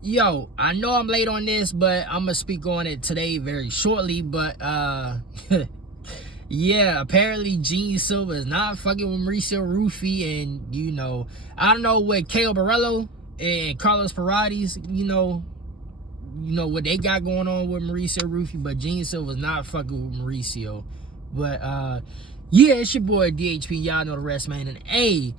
Yo, I know I'm late on this, but I'm gonna speak on it today very shortly. But yeah, apparently Gene Silva is not fucking with Mauricio Rufy, and I don't know what Kale Borrello and Carlos Paredes, what they got going on with Mauricio Rufy, but Gene Silva's not fucking with Mauricio. But yeah, it's your boy DHP. Y'all know the rest, man. And hey.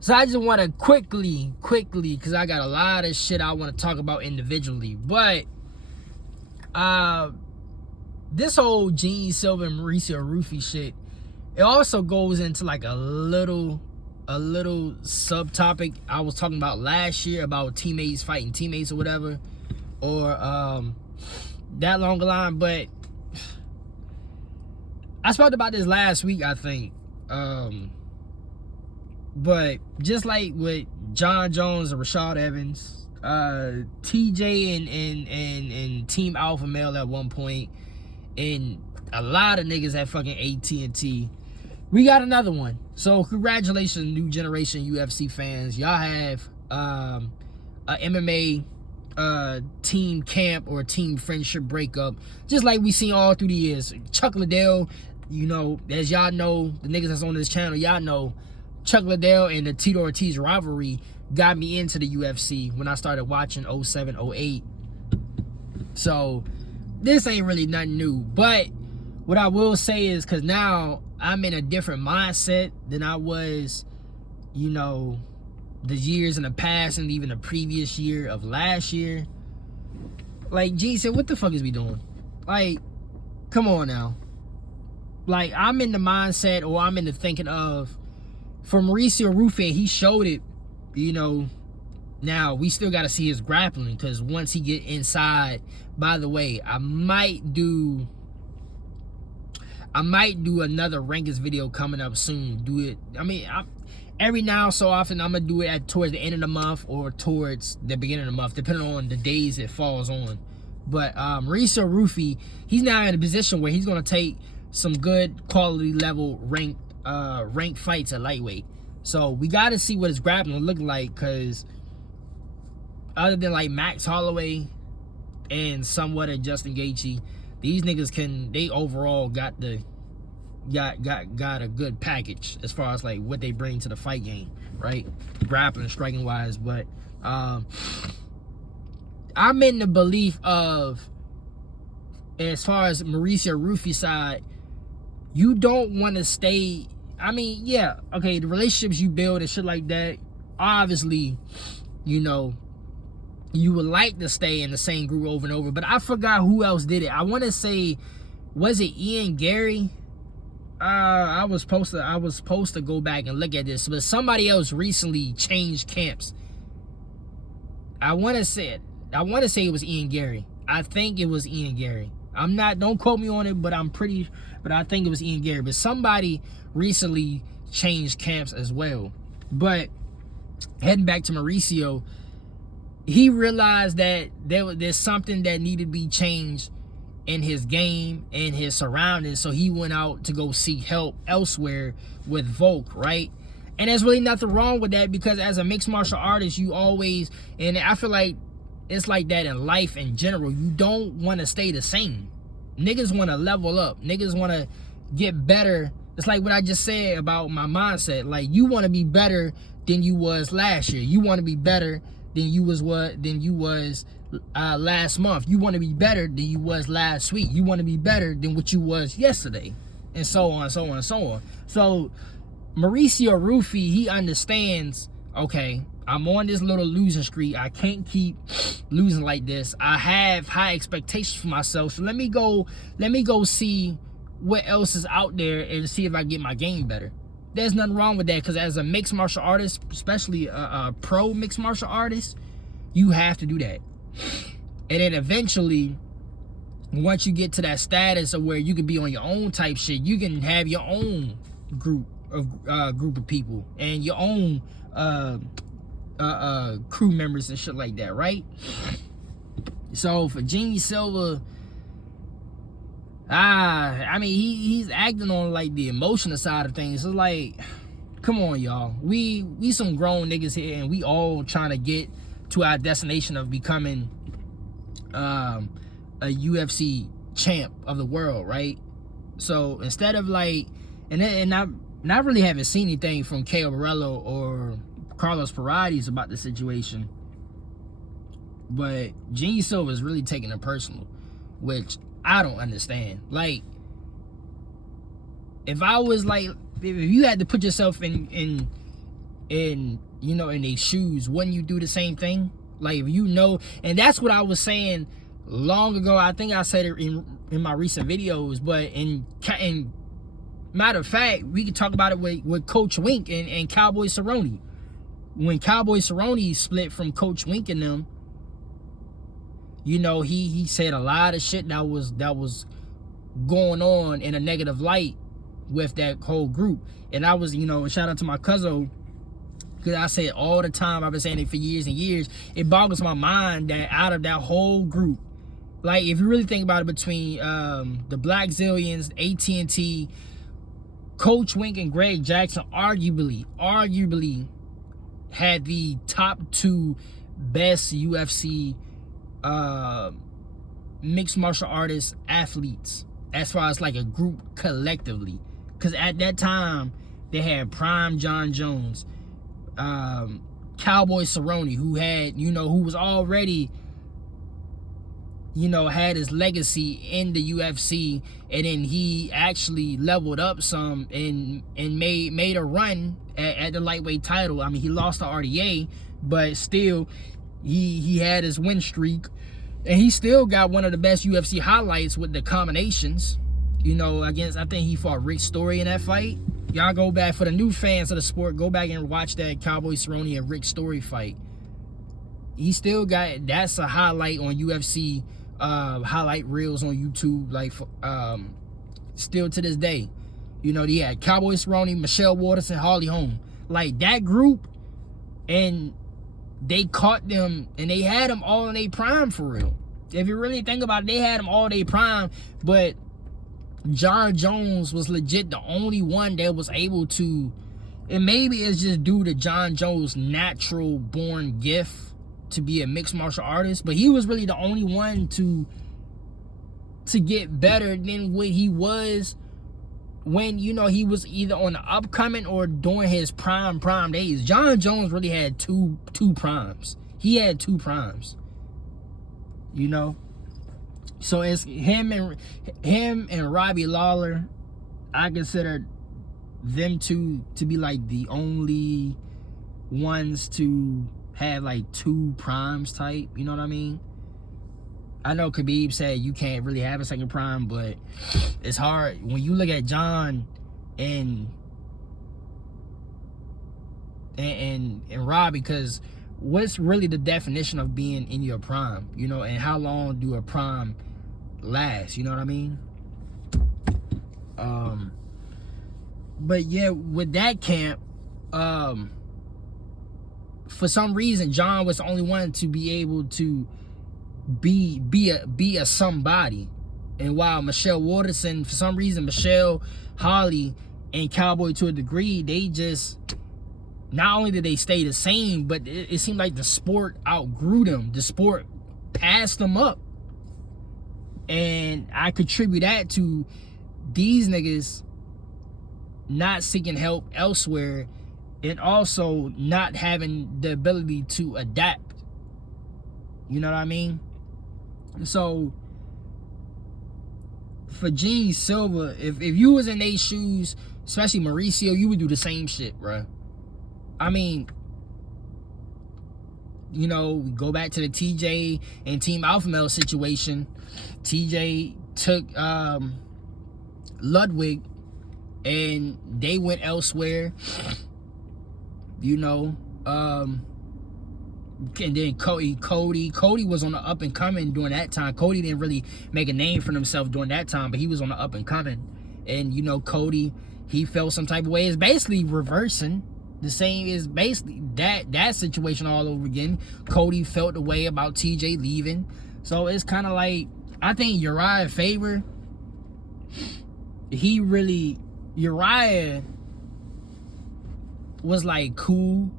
So I just want to quickly, because I got a lot of shit I want to talk about individually. But this whole Gene Silva and Mauricio Rufy shit, it also goes into like a little subtopic I was talking about last year about teammates fighting teammates or whatever, or that long line. But I spoke about this last week, I think. But just like with John Jones and Rashad Evans, TJ and Team Alpha Male at one point, and a lot of niggas at fucking AT&T, we got another one. So congratulations, new generation UFC fans. Y'all have a MMA team camp or team friendship breakup, just like we seen all through the years. Chuck Liddell, as y'all know, the niggas that's on this channel, y'all know Chuck Liddell and the Tito Ortiz rivalry got me into the UFC when I started watching 07, 08. So this ain't really nothing new. But what I will say is, because now I'm in a different mindset than I was, the years in the past and even the previous year of last year. Like, G said, what the fuck is we doing? Like, come on now. Like, I'm in the mindset, or I'm in the thinking of, for Mauricio Rufy, he showed it, now we still got to see his grappling, because once he get inside, by the way, I might do another rankings video coming up soon. Every now so often I'm going to do it towards the end of the month or towards the beginning of the month, depending on the days it falls on. But Mauricio Rufy, he's now in a position where he's going to take some good quality level ranked fights at lightweight. So we got to see what his grappling look like, because other than like Max Holloway and somewhat of Justin Gaethje, these niggas they overall got a good package as far as like what they bring to the fight game, right? Grappling, striking wise. But I'm in the belief of, as far as Mauricio Rufy side, you don't want to stay. Yeah, okay, the relationships you build and shit like that, obviously, you would like to stay in the same group over and over. But I forgot who else did it. I want to say, was it Ian Gary? I was supposed to go back and look at this, but somebody else recently changed camps. I want to say it was Ian Gary. I think it was Ian Gary. Don't quote me on it, but I think it was Ian Gary. But somebody recently changed camps as well. But heading back to Mauricio, he realized that there's something that needed to be changed in his game and his surroundings. So he went out to go seek help elsewhere with Volk, right? And there's really nothing wrong with that, because as a mixed martial artist, you always, and I feel like it's like that in life in general, you don't want to stay the same. Niggas want to level up. Niggas want to get better. It's like what I just said about my mindset. Like, you want to be better than you was last year. You want to be better than you was last month. You want to be better than you was last week. You want to be better than what you was yesterday, and so on, so on, so on. So Mauricio Rufy, he understands, okay, I'm on this little losing streak. I can't keep losing like this. I have high expectations for myself. So let me go see what else is out there and see if I get my game better. There's nothing wrong with that, because as a mixed martial artist, especially a pro mixed martial artist, you have to do that. And then eventually, once you get to that status of where you can be on your own type shit, you can have your own group of people and your own crew members and shit like that, right? So for Gene Silva, he's acting on like the emotional side of things. It's like, come on, y'all. We some grown niggas here, and we all trying to get to our destination of becoming a UFC champ of the world, right? So instead of like, and I really haven't seen anything from Caio Borrello or Carlos Paredes about the situation, but Gene Silva is really taking it personal, which I don't understand. Like, if I was like, if you had to put yourself in you know, in their shoes, wouldn't you do the same thing? Like, if you know, and that's what I was saying long ago. I think I said it in my recent videos, but in matter of fact, we could talk about it with Coach Wink and Cowboy Cerrone. When Cowboy Cerrone split from Coach Wink and them, you know, he said a lot of shit that was going on in a negative light with that whole group. And I was, you know, shout out to my cousin, because I say it all the time, I've been saying it for years and years, it boggles my mind that out of that whole group, like, if you really think about it, between the Black Zillions, AT&T, Coach Wink and Greg Jackson arguably had the top 2 best UFC mixed martial artist athletes as far as like a group collectively. Because at that time, they had prime John Jones, Cowboy Cerrone, who had, you know, who was already, you know, had his legacy in the UFC, and then he actually leveled up some and made a run at the lightweight title. I mean, he lost to RDA, but still, he had his win streak, and he still got one of the best UFC highlights with the combinations. You know, against, I think he fought Rick Story in that fight. Y'all go back, for the new fans of the sport, go back and watch that Cowboy Cerrone and Rick Story fight. He still got, that's a highlight on UFC highlight reels on YouTube, like, still to this day. You know, he had Cowboy Cerrone, Michelle Waterson, Holly Holm, like that group, and they caught them, and they had them all in their prime, for real. If you really think about it, they had them all in their prime, but John Jones was legit the only one that was able to, and maybe it's just due to John Jones' natural born gift to be a mixed martial artist, but he was really the only one to get better than what he was when, you know, he was either on the upcoming or during his prime days. John Jones really had two primes. He had 2 primes, you know. So it's him and Robbie Lawler. I consider them two to be like the only ones to have like 2 primes type, you know what I mean? I know Khabib said you can't really have a second prime, but it's hard when you look at John and Robbie, because what's really the definition of being in your prime, you know, and how long do a prime last, you know what I mean? But yeah, with that camp, for some reason John was the only one to be able to be a somebody, and while Michelle Waterson, for some reason, Michelle, Holly, and Cowboy, to a degree, they just, not only did they stay the same, but it seemed like the sport outgrew them. The sport passed them up. And I contribute that to these niggas not seeking help elsewhere, and also not having the ability to adapt. You know what I mean? So for Gene Silva, if you was in their shoes, especially Mauricio, you would do the same shit, bro. I mean, you know, go back to the TJ and Team Alpha Male situation. TJ took Ludwig and they went elsewhere, you know. And then Cody was on the up and coming during that time. Cody didn't really make a name for himself during that time, but he was on the up and coming. And you know, Cody, he felt some type of way. It's basically reversing the same, is basically that situation all over again. Cody felt the way about TJ leaving. So it's kind of like, I think Uriah Faber, Uriah was like cool.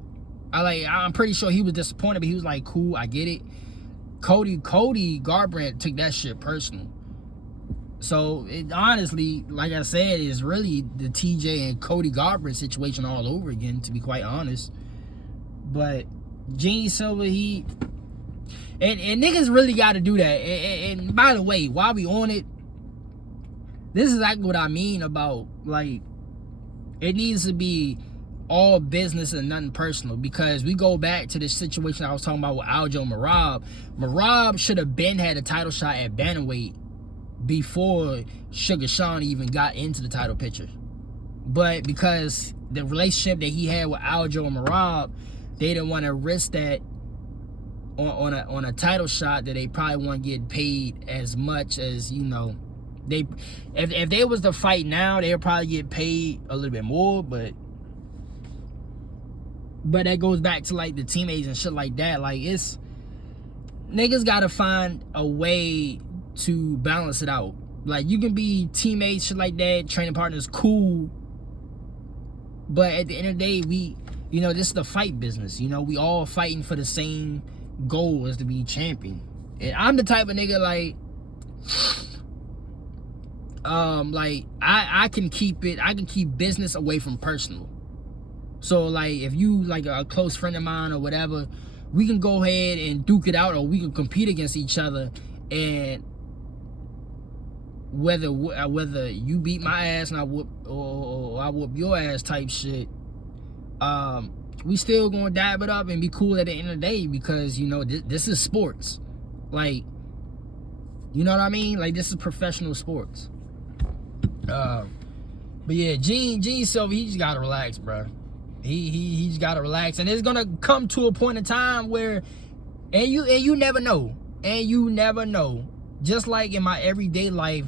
I'm pretty sure he was disappointed, but he was like, cool, I get it. Cody Garbrandt took that shit personal. So it honestly, like I said, is really the TJ and Cody Garbrandt situation all over again, to be quite honest. But Gene Silver, and niggas really got to do that. And by the way, while we on it, this is exactly what I mean about, like, it needs to be all business and nothing personal, because we go back to this situation I was talking about with Aljo Marab. Marab should have been had a title shot at bantamweight before Sugar Sean even got into the title picture. But because the relationship that he had with Aljo and Marab, they didn't want to risk that on a title shot that they probably won't get paid as much as, you know, if they was to fight now, they would probably get paid a little bit more, but that goes back to like the teammates and shit like that. Like, it's niggas gotta find a way to balance it out. Like, you can be teammates, shit like that, training partners, cool, but at the end of the day, you know, this is the fight business. You know, we all fighting for the same goal, as to be champion. And I'm the type of nigga, like I can keep business away from personal. So like, if you like a close friend of mine or whatever, we can go ahead and duke it out, or we can compete against each other, and whether you beat my ass and I whoop your ass type shit, we still gonna dab it up and be cool at the end of the day, because, you know, this is sports. Like, you know what I mean? Like, this is professional sports. But yeah, Gene Silver, he just gotta relax, bro. He just gotta relax, and it's gonna come to a point in time where, and you never know, Just like in my everyday life,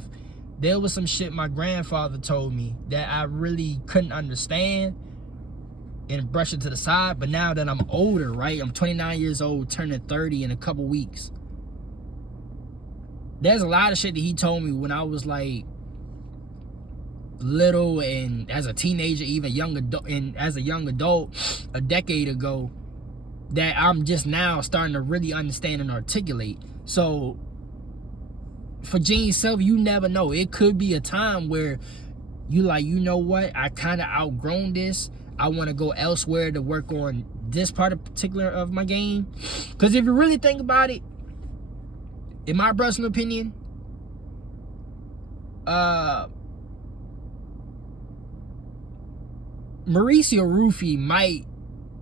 there was some shit my grandfather told me that I really couldn't understand and brush it to the side. But now that I'm older, right? I'm 29 years old, turning 30 in a couple weeks. There's a lot of shit that he told me when I was like little, and as a teenager, even young adult, and as a young adult a decade ago, that I'm just now starting to really understand and articulate. So for Gene Silver, you never know. It could be a time where you like, you know what, I kind of outgrown this. I want to go elsewhere to work on this part of particular of my game. Because if you really think about it, in my personal opinion, Mauricio Rufy might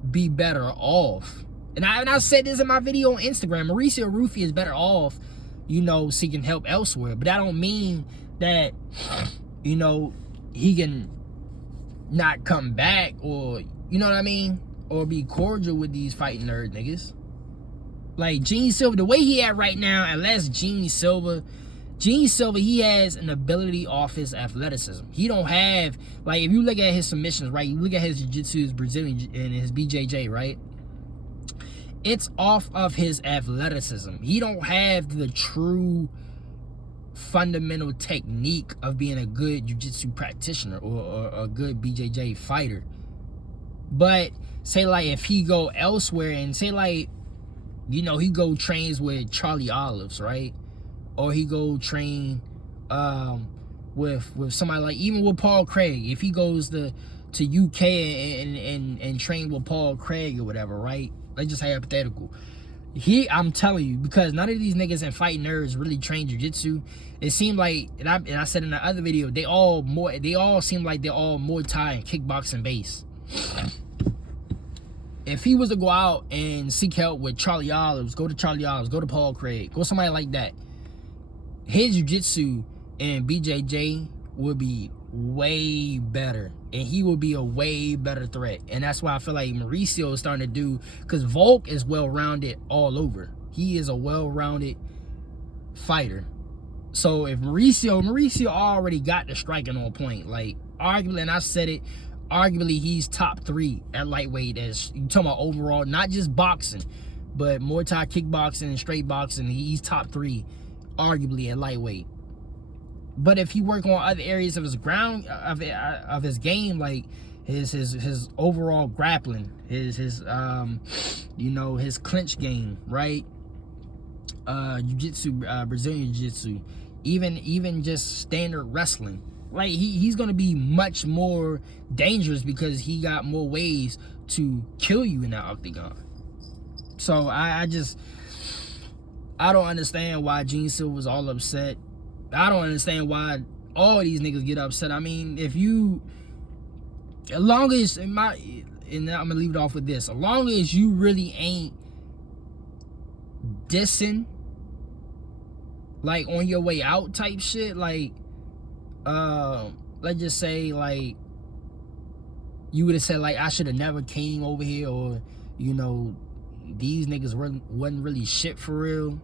be better off. And I said this in my video on Instagram. Mauricio Rufy is better off, you know, seeking help elsewhere. But that don't mean that, you know, he can not come back, or, you know what I mean, or be cordial with these fighting nerd niggas. Like Gene Silver, the way he at right now, unless Gene Silver, he has an ability off his athleticism. He don't have, like, if you look at his submissions, right, you look at his jiu-jitsu, his Brazilian, and his BJJ, right, it's off of his athleticism. He don't have the true fundamental technique of being a good jiu-jitsu practitioner or a good BJJ fighter. But say like if he go elsewhere, and say like, you know, he go trains with Charlie Olives, right, or he go train with somebody like, even with Paul Craig, if he goes to UK and train with Paul Craig or whatever, right? Let's just say hypothetical. I'm telling you, because none of these niggas and fight nerds really train jiu-jitsu. It seemed like, and I said in the other video, they all seem like they're all Muay Thai and kickboxing base. If he was to go out and seek help with Charlie Olives, go to Charlie Olives, go to Paul Craig, go somebody like that, his jiu-jitsu and BJJ would be way better, and he will be a way better threat. And that's why I feel like Mauricio is starting to do, because Volk is well-rounded all over. He is a well-rounded fighter. So if Mauricio already got the striking on point, like, arguably, and I said it, arguably he's top 3 at lightweight, as you talking about overall, not just boxing, but Muay Thai, kickboxing, and straight boxing. He's top 3 arguably at lightweight. But if he work on other areas of his his game, like his overall grappling, his you know, his clinch game, right? Jiu-jitsu, Brazilian jiu-jitsu, even just standard wrestling. Like he's gonna be much more dangerous because he got more ways to kill you in that octagon. So I don't understand why Gene Silver's all upset. I don't understand why all these niggas get upset. I mean, if you, as long as and I'm gonna leave it off with this, as long as you really ain't dissing, like on your way out type shit, like let's just say like you would have said like I should have never came over here, or you know, these niggas wasn't really shit for real,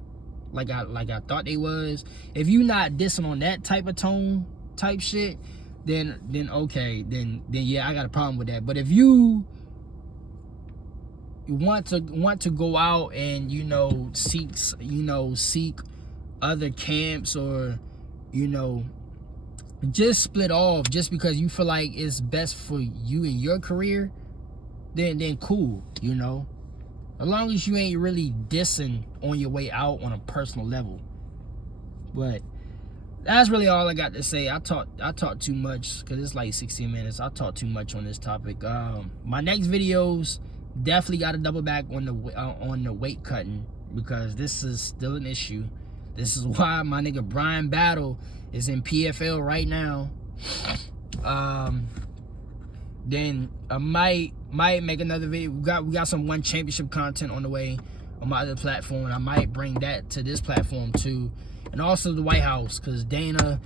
like I thought they was. If you not dissing on that type of tone type shit, then okay, then yeah, I got a problem with that. But if you want to go out and you know seek other camps, or you know just split off just because you feel like it's best for you in your career, then cool, you know, as long as you ain't really dissing on your way out on a personal level. But that's really all I got to say. I talked too much because it's like 16 minutes. I talked too much on this topic. My next videos definitely got to double back on the weight cutting, because this is still an issue. This is why my nigga Brian Battle is in PFL right now. Then I might make another video. We got some one championship content on the way on my other platform, and I might bring that to this platform too. And also the White House, because Dana,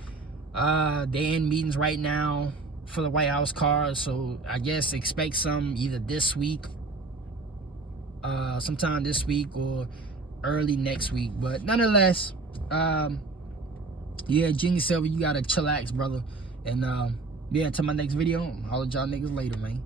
they in meetings right now for the White House card. So I guess expect some either this week, sometime this week, or early next week. But nonetheless, yeah, Gene Silver, you gotta chillax, brother. And yeah, until my next video, holla at y'all niggas later, man.